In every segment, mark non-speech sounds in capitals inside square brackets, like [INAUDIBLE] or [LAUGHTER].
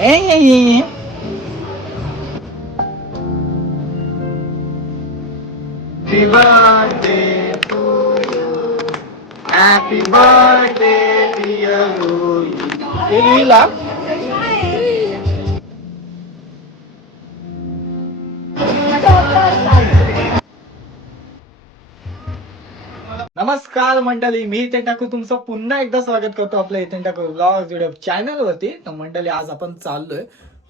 Happy birthday to you. Happy birthday, dear Louis. नमस्कार मंडळी मी इथे टाकू तुमचं पुन्हा एकदा स्वागत करतो आपल्या इथे टाकू ब्लॉग युट्यूब चॅनलवरती तर मंडळी आज आपण चाललोय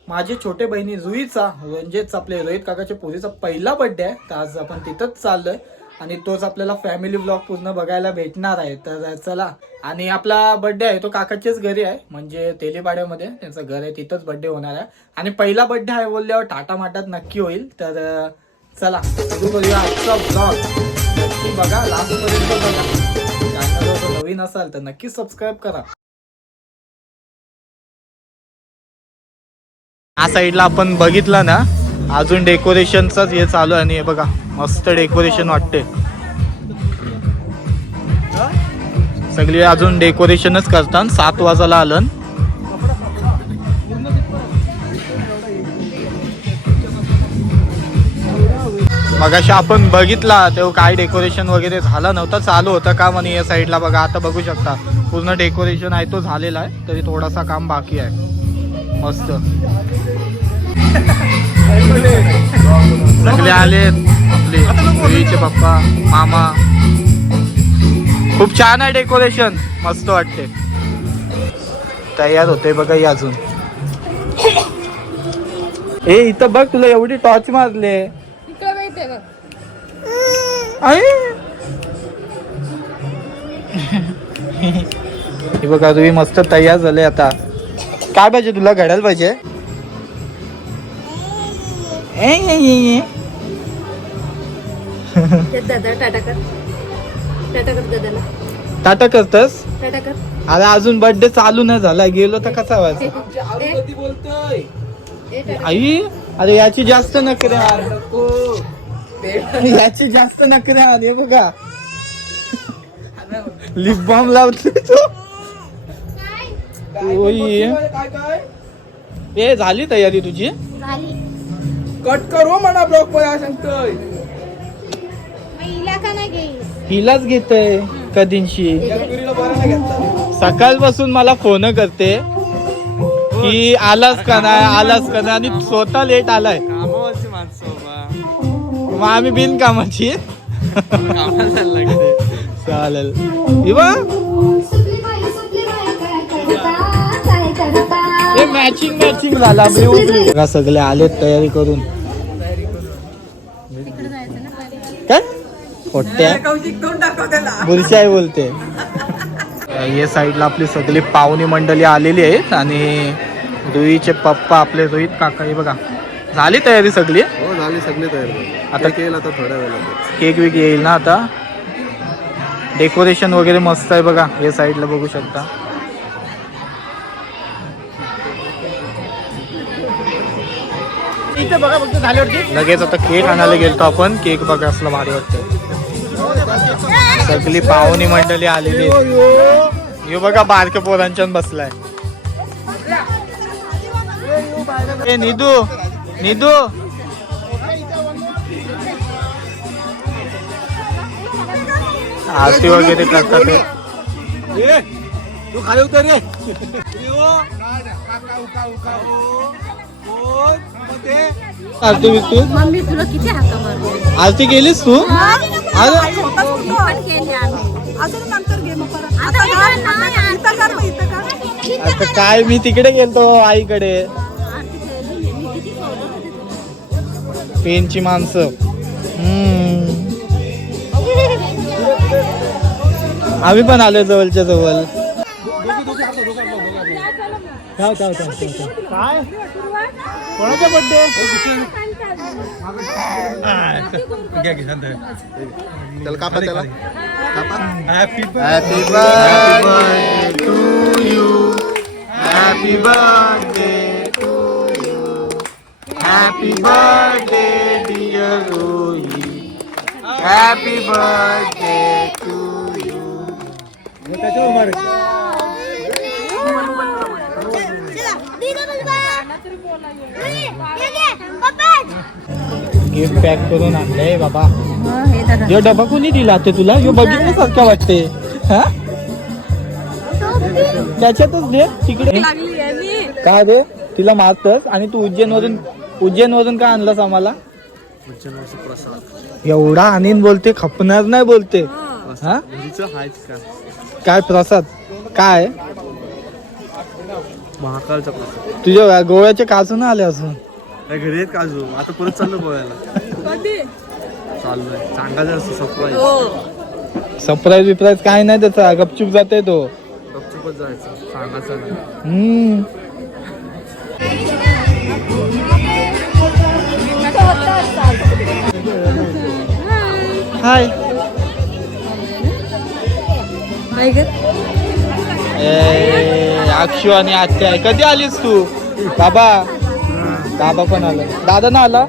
माझे छोटे बहिणी जुईचा रणजितचा आपले रोहित काकाच्या पोरीचा पहिला बर्थडे आहे. तर आज आपण तिथंच चाललोय आणि तोच आपल्याला फॅमिली ब्लॉग पूर्ण बघायला भेटणार आहे. तर चला आणि आपला बर्थडे आहे तो काकाच्याच घरी आहे. म्हणजे तेलीपाड्यामध्ये त्यांचं घर आहे तिथंच बर्थडे होणार आहे. आणि पहिला बर्थडे आहे बोलल्यावर टाटा माटात नक्की होईल. तर चला सुरू करूया आजचा ब्लॉग नक्की बघा लास्ट पर्यंत बघा. चॅनलवर नवीन असाल तर नक्की सबस्क्राईब करा. या साईडला आपण बघितलं ना अजून डेकोरेशनच हे चालू आहे आणि हे बघा मस्त डेकोरेशन वाटते सगळे अजून डेकोरेशनच करतात सात वाजायला आलं. मगाशी आपण बघितला तेव्हा काय डेकोरेशन वगैरे झालं नव्हतं चालू होतं काम आणि या साईडला बघा आता बघू शकता. पूर्ण डेकोरेशन आहे तो झालेला आहे तरी थोडासा काम बाकी आहे. मस्त. सगळे आले आपले मुलीचे पप्पा मामा. खूप छान आहे डेकोरेशन मस्त वाटते. तयार होते बघा अजून. ए इथं बघ तुला एवढी टॉर्च मारले. बघ. आहे हे बघा तुम्ही मस्त तयार झाले आता. काय पाहिजे तुला? घडायला पाहिजे? ए, ए, ए, ए. [LAUGHS] ते दादा टाटा कर. टाटा कर दादाला. टाटा करतस? टाटा कर. अरे अजून बर्थडे चालू नाही झाला. गेलो तर कसा व्हायचा आई अरे याची जास्त आण. याची जास्त नखरे आण, हे बघा. लिप बॉम्ब लावते तो. ओई. ए झाली तयारी तुझी? झाली. कट करू म्हणा ब्लॉकमध्ये सांगतोय हिलाच घेते कधींशी. सकाळपासून मला फोन करते. की आलास का नाही? आलास का नाही? आणि स्वतः लेट आलाय. मग आम्ही बिनकामाची. चालेल. इवा? हे मॅचिंग मॅचिंग झाला ब्ल्यू ब्ल्यू सगळे आलेत तयारी करून. काय? खोट्या कौशिक दोन बोलते. या साईडला आपली सगळी पाहुणी मंडळी आलेली आहेत आणि रुईचे पप्पा आपले रोहित काका हे बघा. झाली तयारी सगळी? हो झाली सगळी तयार. आता- केलं आता थोड्या वेळातच केक विक येईल ना आता? डेकोरेशन वगैरे मस्त आहे बघा. हे साईडला बघू शकता. लगेच आता केक आणायला गेलतो आपण. केक बघा असला भारी वाटतं सगळी पाहुणी मंडळी आलेली. ह्यो बघा बारक्या पोरांच्या बसलाय. ए निधू. निधू आरती वगैरे करतात ते. तू खाली उतर रे. आरती बिरती मम्मी तुला किती मारतो आरती केलीस तू? आता काय मी तिकडे गेलतो आईकडे. पेनची माणसं. आम्ही पण आलो जवळच्या जवळ. काय कोणाचा birthday happy birthday to you happy birthday to you happy birthday happy birthday to you gift pack करून आणलंय बाबा. यो डबा कोणी दिला ते तुला? यो बघितल्यासारखा वाटते. हा? त्याच्यातच दे तिकडे. काय दे? तिला मारतस आणि तू उज्जैन वरून उज्जैन वरून का आणलास आम्हाला? एवढा आणीन बोलते खपणार नाही बोलते. हा. काय प्रसाद? काय? महाकालचा प्रसाद. तुझ्या गोव्याचे काजू ना आले असून काय घरी आहेत काजू? आता परत चाललो कधी? चाललोय. सांगायचं असतं सरप्राईज हो. सरप्राईज बिप्राईज काय नाही त्याचा. गपचूप जाते तो. गपचूपच जायचं. सांगायचं नाही. हम्म. हाय. ग. ए, अक्षू आणि आत्या आहे. कधी आलीस तू? बाबा. बाबा पण आला. दादा ना आला?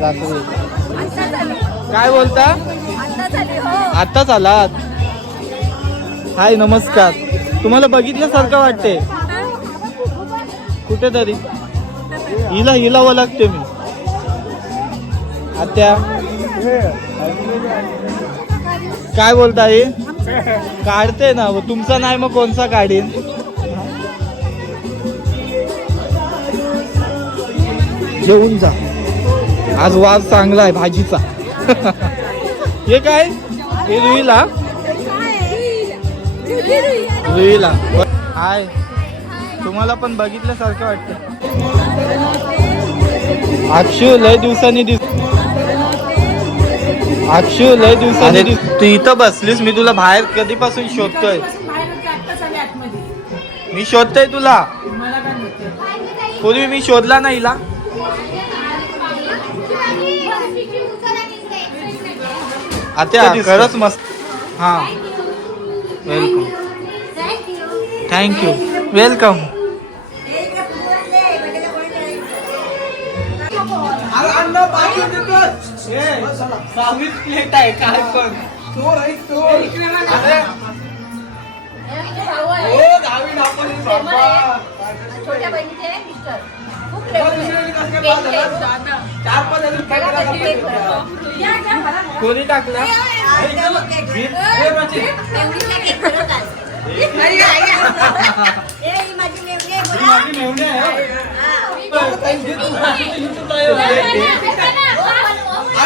रात्री. काय बोलता? आत्ताच आलात हाय नमस्कार. तुम्हाला बघितल्यासारखं वाटते कुठेतरी. हिला हिला ओळखते मी. आत्या? काय बोलता हे काढते ना व तुमचा नाही मग कोणचा काढीन? जेवून जा. आज वाज चांगला आहे भाजीचा. [LAUGHS] हे काय? हे रुईला रुईला हाय. तुम्हाला पण बघितल्यासारखं वाटतं. अक्षू लय दिवसांनी दिस अक्षू लय दिवसांनी तू इथं बसलीस मी तुला बाहेर कधीपासून शोधतोय? मी शोधतोय तुला. पूर्वी मी शोधला नाही हिला आता खरंच मस्त. हा. वेलकम थँक्यू वेलकम प्लेट आहे काय पण. छोट्या बहिणीचे मिस्टर. खूप प्रेम कोणी टाकला? [LAUGHS]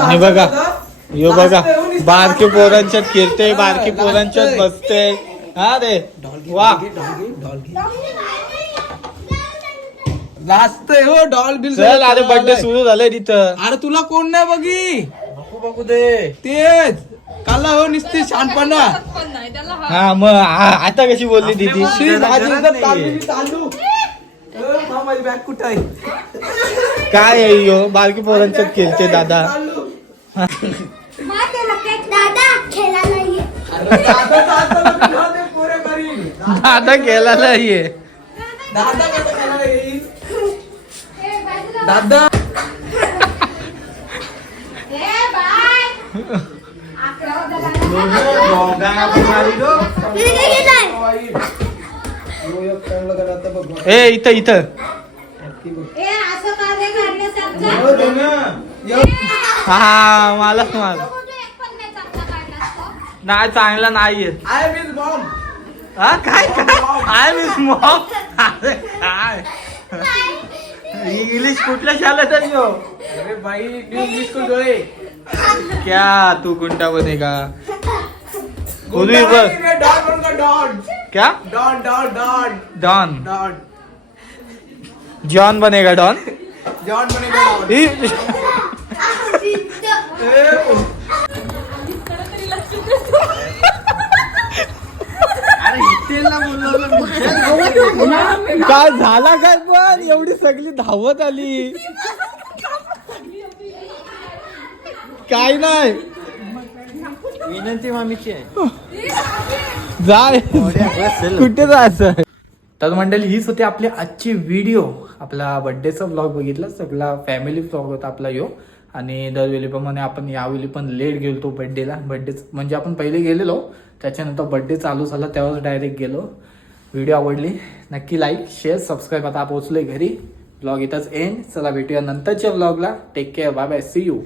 आणि बघा यो बघा. बारके पोरांच्यात खेळते बारके पोरांच्यात बसते. हा रे वा. लास्ट हो डॉल बिल चल अरे बर्थडे सुरू झालंय तिथं. अरे तुला कोण नाही बघी? बघू दे. तेच. काला हो निसते शहाणपणा हा मग आता कशी बोलली दिदी? श्री भाजी चालू. माझी बॅग कुठं आहे? काय आहे यो? बारके पोरांच्यात खेळते दादा. दादा खेळायला नाहीये. दादा दादा ए इथं इथं. हा मलाच मार नाही चांगला नाहीये. I miss Maugham. हा काय काय? I miss Maugham? अरे काय? इंग्लिश कुठल्या शाळेत आहे यो? अरे भाई न्यू इंग्लिश गए क्या तू गुंडा बनेगा बस डॉन क्या? Don Don Don Don. Don John बनेगा डॉन। जॉन बनेगा डॉन. काय झाला काय पण? एवढी सगळी धावत आली. काय नाही. विनंती मामीची आहे. जाय. कुठे जायचं? तर मंडळी हीच होती आपली आजची व्हिडिओ आपला बर्थडेचा ब्लॉग बघितला सगळा फॅमिली ब्लॉग होता आपला यो. आणि दरवेळी प्रमाणे आपण यावेळी पण लेट गेलो बर्थडेला बर्थडे म्हणजे आपण पहिले गेलेलो. त्याच्यानंतर बर्थडे चालू झाला तेव्हाच डायरेक्ट गेलो. व्हिडिओ आवडली नक्की लाईक शेअर सबस्क्राईब आता पोहोचलोय घरी. ब्लॉग इथंच एंड चला भेटूया नंतरच्या ब्लॉगला take care bye bye see you